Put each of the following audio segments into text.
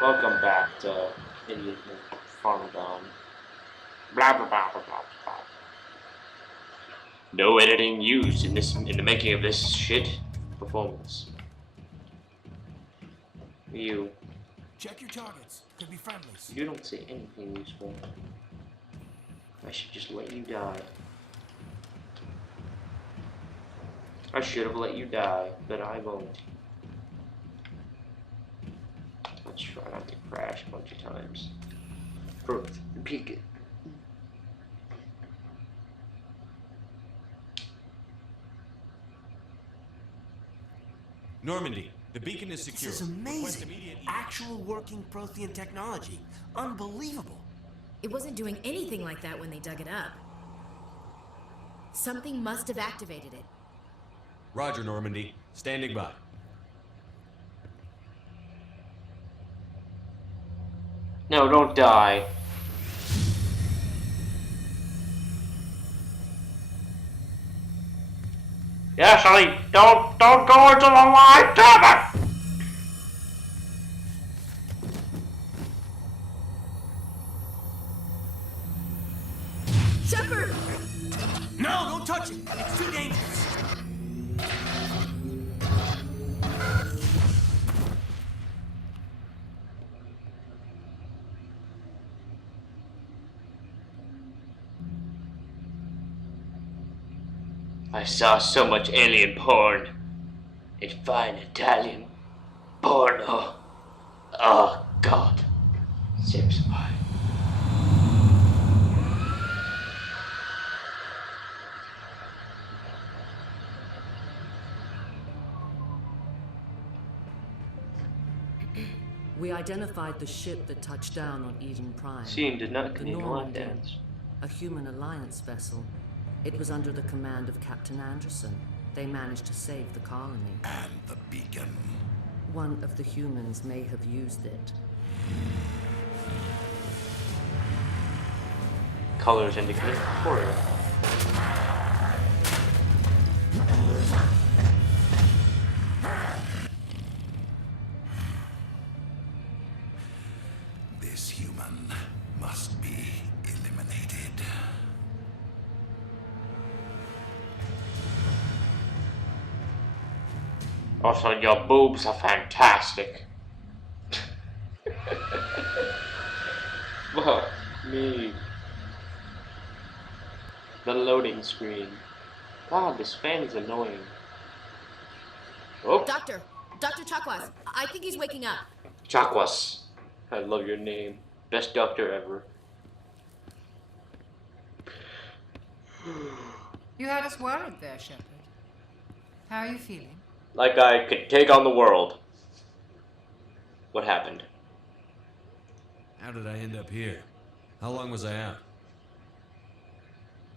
Welcome back to Idiot Farm Down. Blah blah blah blah blah blah. No editing used in the making of this shit performance. You Check your targets. Could be friendlies. you don't say anything useful. I should just let you die. I should have let you die, but I won't. Let's try not to crash a bunch of times. For peek it. Normandy, the beacon is secure. This is amazing. Actual working Prothean technology. Unbelievable. It wasn't doing anything like that when they dug it up. Something must have activated it. Roger, Normandy. Standing by. No, don't die. Yes, Ellie, don't go into the light, damn it! Shepard! No, don't touch it. It's too dangerous. I saw so much alien porn. It's fine Italian porno. Oh God, seems fine. We identified the ship that touched down on Eden Prime. Scene did not The continue on Normandy, dance. a human alliance vessel. It was under the command of Captain Anderson. They managed to save the colony. And the beacon. One of the humans may have used it. Colors indicate horror. This human must be eliminated. Also, your boobs are fantastic. Fuck me. The loading screen. God, this fan is annoying. Oh, Doctor! Dr. Chakwas! I think he's waking up. Chakwas. I love your name. Best doctor ever. You had us worried there, Shepard. How are you feeling? Like I could take on the world. What happened? How did I end up here? How long was I out?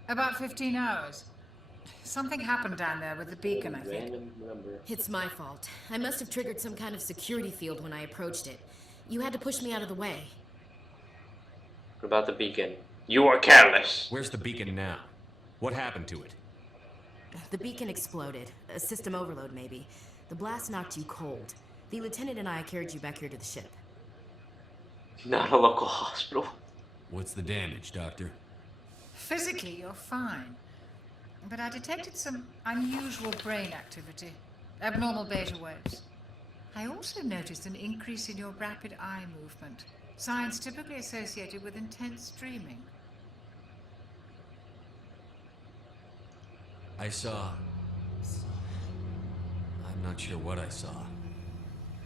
About 15 hours. Something happened down there with the beacon, I think. Random number. It's my fault. I must have triggered some kind of security field when I approached it. You had to push me out of the way. What about the beacon? You were careless. Where's the beacon now? What happened to it? The beacon exploded. A system overload, maybe. The blast knocked you cold. The lieutenant and I carried you back here to the ship. Not a local hospital. What's the damage, Doctor? Physically, you're fine. But I detected some unusual brain activity. Abnormal beta waves. I also noticed an increase in your rapid eye movement. Signs typically associated with intense dreaming. I saw... I'm not sure what I saw.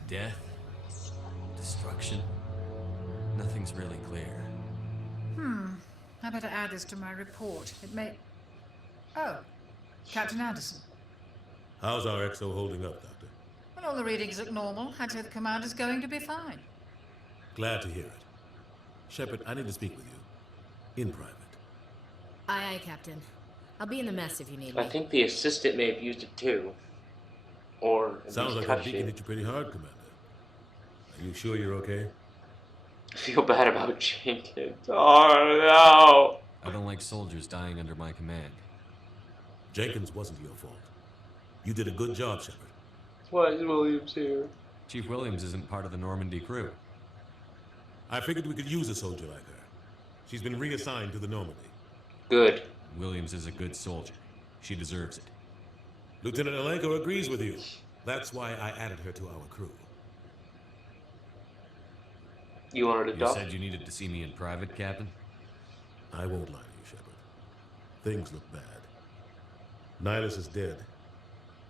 Death? Destruction? Nothing's really clear. I better add this to my report. It may... Oh, Captain Anderson. How's our XO holding up, Doctor? Well, all the readings look normal. I'd say the commander's going to be fine. Glad to hear it. Shepard, I need to speak with you. In private. Aye, aye, Captain. I'll be in the mess if you need me. I think the assistant may have used it too. Or at Sounds least like that touched beacon it. hit you pretty hard, Commander. Are you sure you're okay? I feel bad about Jenkins. Oh I don't like soldiers dying under my command. Jenkins wasn't your fault. You did a good job, Shepard. no. Why is Williams here? Chief Williams isn't part of the Normandy crew. I figured we could use a soldier like her. She's been reassigned to the Normandy. Good. Williams is a good soldier. She deserves it. Lieutenant Alenko agrees with you. That's why I added her to our crew. You wanted to You talk? said you needed to see me in private, Captain? I won't lie to you, Shepard. Things look bad. Nihilus is dead.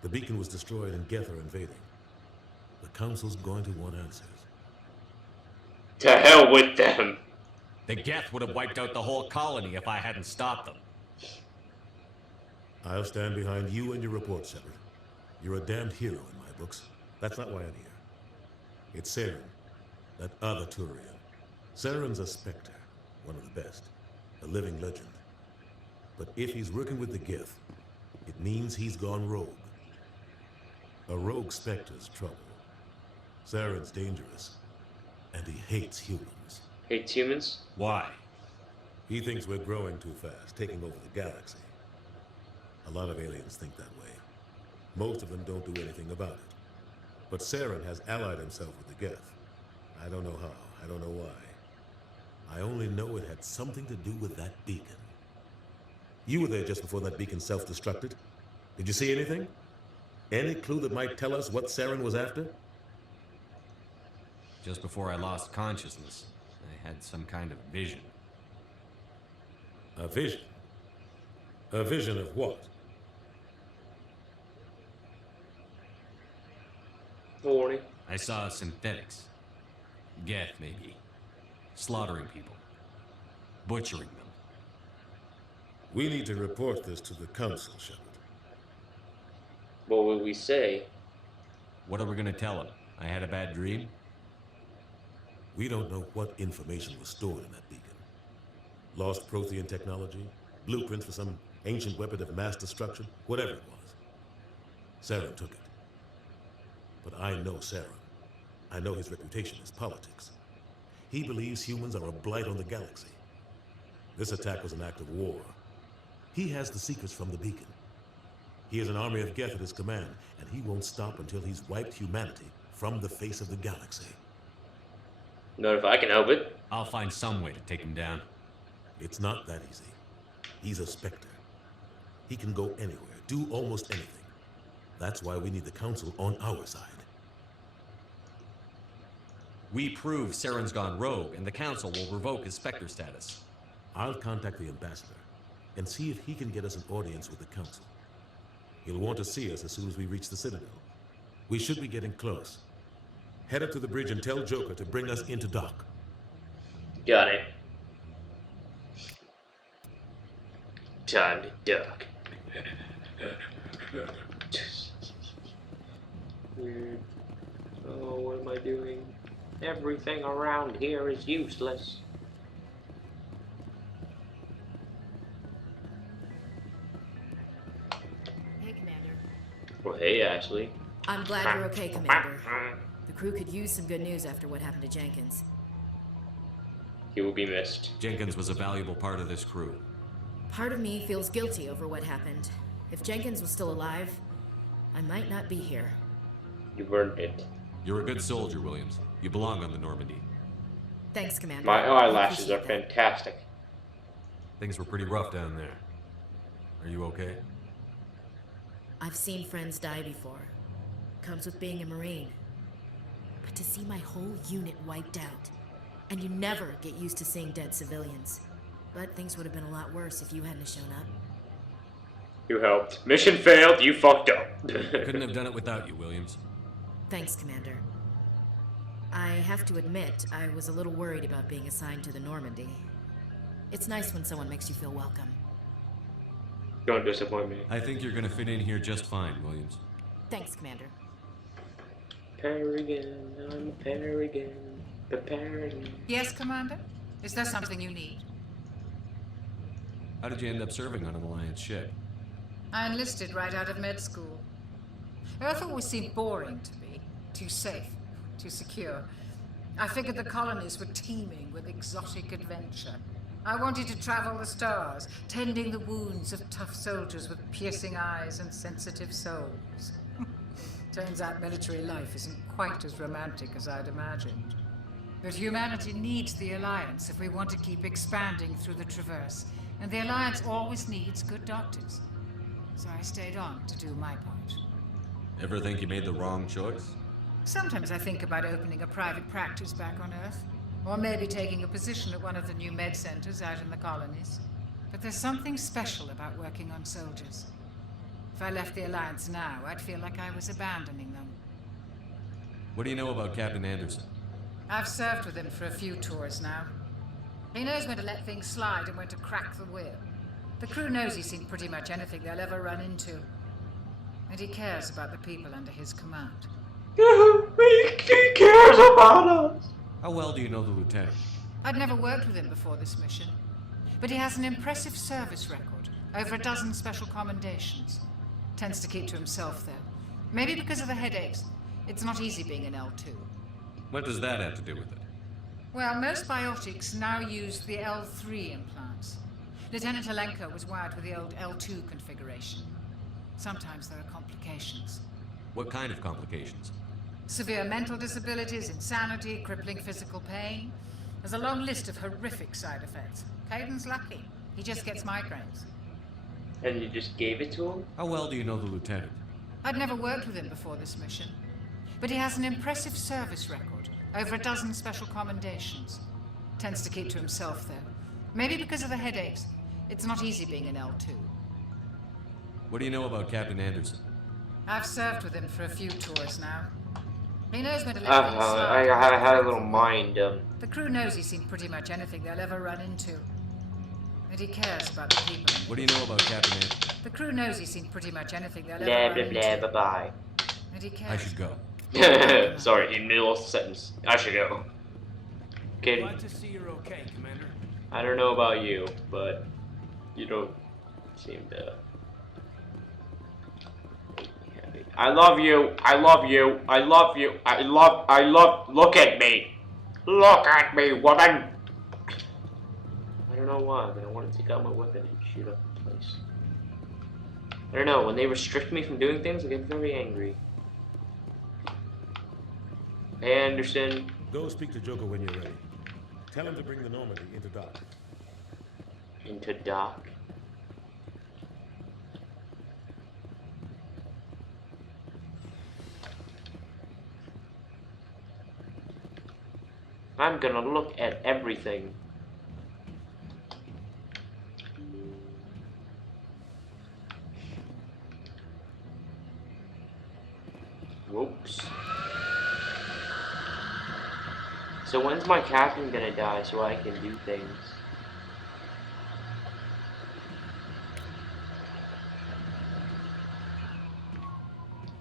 The beacon was destroyed and Geth are invading. The Council's going to want answers. To hell with them. The Geth would have wiped out the whole colony if I hadn't stopped them. I'll stand behind you and your report, Shepard. You're a damned hero in my books. That's not why I'm here. It's Saren, that other Turian. Saren's a Spectre, one of the best, a living legend. But if he's working with the Geth, it means he's gone rogue. A rogue Spectre's trouble. Saren's dangerous, and he hates humans. Hates humans? Why? He thinks we're growing too fast, taking over the galaxy. A lot of aliens think that way. Most of them don't do anything about it. But Saren has allied himself with the Geth. I don't know how, I don't know why. I only know it had something to do with that beacon. You were there just before that beacon self-destructed. Did you see anything? Any clue that might tell us what Saren was after? Just before I lost consciousness, I had some kind of vision. A vision? A vision of what? Warning. I saw synthetics. Geth, maybe. Slaughtering people. Butchering them. We need to report this to the Council, Shepard. What will we say? What are we gonna tell him? I had a bad dream? We don't know what information was stored in that beacon. Lost Prothean technology, blueprints for some ancient weapon of mass destruction, whatever it was. Saren took it. But I know Saren. I know his reputation is politics. He believes humans are a blight on the galaxy. This attack was an act of war. He has the secrets from the beacon. He has an army of Geth at his command, and he won't stop until he's wiped humanity from the face of the galaxy. Not if I can help it. I'll find some way to take him down. It's not that easy. He's a Spectre. He can go anywhere, do almost anything. That's why we need the Council on our side. We prove Saren's gone rogue, and the Council will revoke his Spectre status. I'll contact the ambassador and see if he can get us an audience with the Council. He'll want to see us as soon as we reach the Citadel. We should be getting close. Head up to the bridge and tell Joker to bring us into dock. Got it. Time to duck. Weird. Oh, what am I doing? Everything around here is useless. Hey, Commander. Well, hey, Ashley. I'm glad you're okay, Commander. The crew could use some good news after what happened to Jenkins. He will be missed. Jenkins was a valuable part of this crew. Part of me feels guilty over what happened. If Jenkins was still alive, I might not be here. You've earned it. You're a good soldier, Williams. You belong on the Normandy. Thanks, Commander. My I eyelashes are appreciate that. fantastic. Things were pretty rough down there. Are you okay? I've seen friends die before. Comes with being a Marine. But to see my whole unit wiped out, and you never get used to seeing dead civilians. But things would have been a lot worse if you hadn't shown up. You helped. Mission failed. You fucked up. Couldn't have done it without you, Williams. Thanks, Commander. I have to admit, I was a little worried about being assigned to the Normandy. It's nice when someone makes you feel welcome. Don't disappoint me. I think you're gonna fit in here just fine, Williams. Thanks, Commander. Peregrine, I'm a Peregrine. Peregrine. Yes, Commander? Is there something you need? How did you end up serving on an Alliance ship? I enlisted right out of med school. Earth always seemed boring to me. Too safe, too secure. I figured the colonies were teeming with exotic adventure. I wanted to travel the stars, tending the wounds of tough soldiers with piercing eyes and sensitive souls. Turns out military life isn't quite as romantic as I'd imagined. But humanity needs the Alliance if we want to keep expanding through the Traverse. And the Alliance always needs good doctors. So I stayed on to do my part. Ever think you made the wrong choice? Sometimes I think about opening a private practice back on Earth. Or maybe taking a position at one of the new med centers out in the colonies. But there's something special about working on soldiers. If I left the Alliance now, I'd feel like I was abandoning them. What do you know about Captain Anderson? I've served with him for a few tours now. He knows when to let things slide and when to crack the whip. The crew knows he's seen pretty much anything they'll ever run into. And he cares about the people under his command. He cares about us. How well do you know the lieutenant? I'd never worked with him before this mission. But he has an impressive service record. Over a dozen special commendations. Tends to keep to himself, though. Maybe because of the headaches. It's not easy being an L2. What does that have to do with it? Well, most biotics now use the L3 implants. Lieutenant Alenko was wired with the old L2 configuration. Sometimes there are complications. What kind of complications? Severe mental disabilities, insanity, crippling physical pain. There's a long list of horrific side effects. Caden's lucky. He just gets migraines. And you just gave it to him? How well do you know the lieutenant? I'd never worked with him before this mission. But he has an impressive service record. Over a dozen special commendations. Tends to keep to himself, though. Maybe because of the headaches. It's not easy being an L2. What do you know about Captain Anderson? I've served with him for a few tours now. He knows when to let things I slide. had a little mind. The crew knows he's seen pretty much anything they'll ever run into. And he cares about the people. What do you know about Captain Anderson? The crew knows he's seen pretty much anything they'll Blah ever blah run blah. into. Bye And he cares. I should go. bye. Sorry, in middle of the sentence. I should go. Okay. Glad to see you're okay, Commander. I don't know about you, but you don't seem to. I love you. I love you. I love you. I love. Look at me. Look at me, woman. I don't know why, but I want to take out my weapon and shoot up the place. I don't know. When they restrict me from doing things, I get very angry. Hey, Anderson. Go speak to Joker when you're ready. Tell him to bring the Normandy into dock. Into dock. I'm gonna look at everything. Whoops. So when's my captain gonna die so I can do things?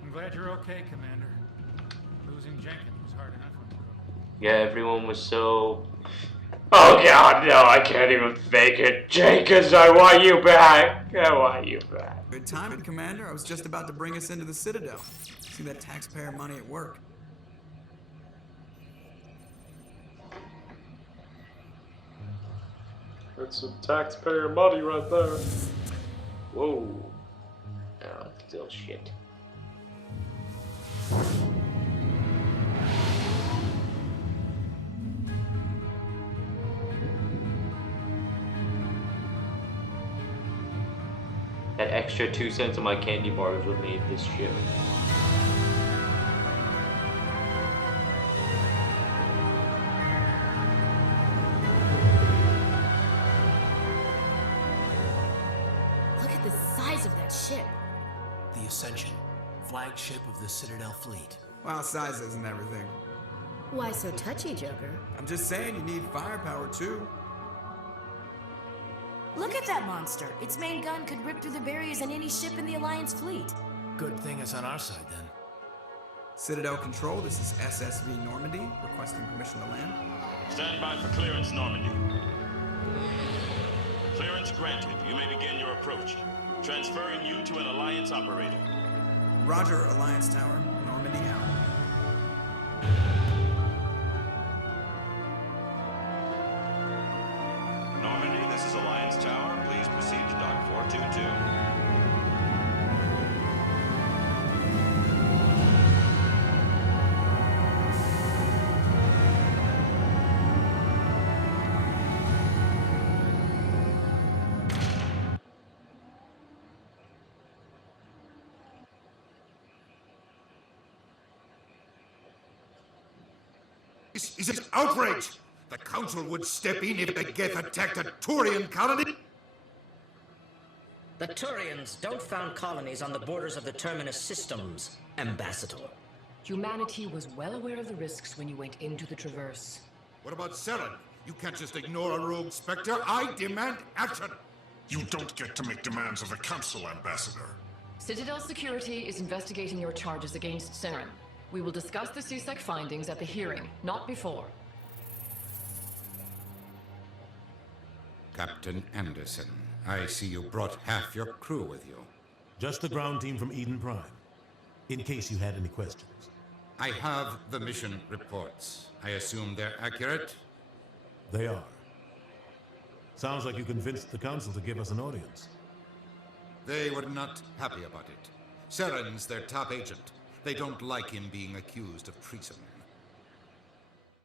I'm glad you're okay, Commander. Losing Jenkins was hard enough on you. Yeah, everyone was so... Oh god, no, I can't even fake it. Jenkins, I want you back. I want you back. Good timing, Commander. I was just about to bring us into the Citadel. See that taxpayer money at work. That's some taxpayer money right there. Whoa. Oh, still shit. That extra 2 cents on my candy bars would made this ship. Look at the size of that ship. The Ascension, flagship of the Citadel fleet. Well, size isn't everything. Why so touchy, Joker? I'm just saying you need firepower, too. Look at that monster. Its main gun could rip through the barriers in any ship in the Alliance fleet. Good thing it's on our side, then. Citadel Control, this is SSV Normandy, requesting permission to land. Stand by for clearance, Normandy. Clearance granted. You may begin your approach. Transferring you to an Alliance operator. Roger, Alliance Tower, Normandy out. Normandy, this is Alliance Tower. Please proceed to Dock 422. This is outrage! The Council would step in if the Geth attacked a Turian colony! The Turians don't found colonies on the borders of the Terminus systems, Ambassador. Humanity was well aware of the risks when you went into the Traverse. What about Seren? You can't just ignore a rogue Spectre. I demand action! You don't get to make demands of the Council, Ambassador. Citadel Security is investigating your charges against Seren. We will discuss the CSEC findings at the hearing, not before. Captain Anderson, I see you brought half your crew with you. Just the ground team from Eden Prime, in case you had any questions. I have the mission reports. I assume they're accurate? They are. Sounds like you convinced the Council to give us an audience. They were not happy about it. Seren's their top agent. They don't like him being accused of treason.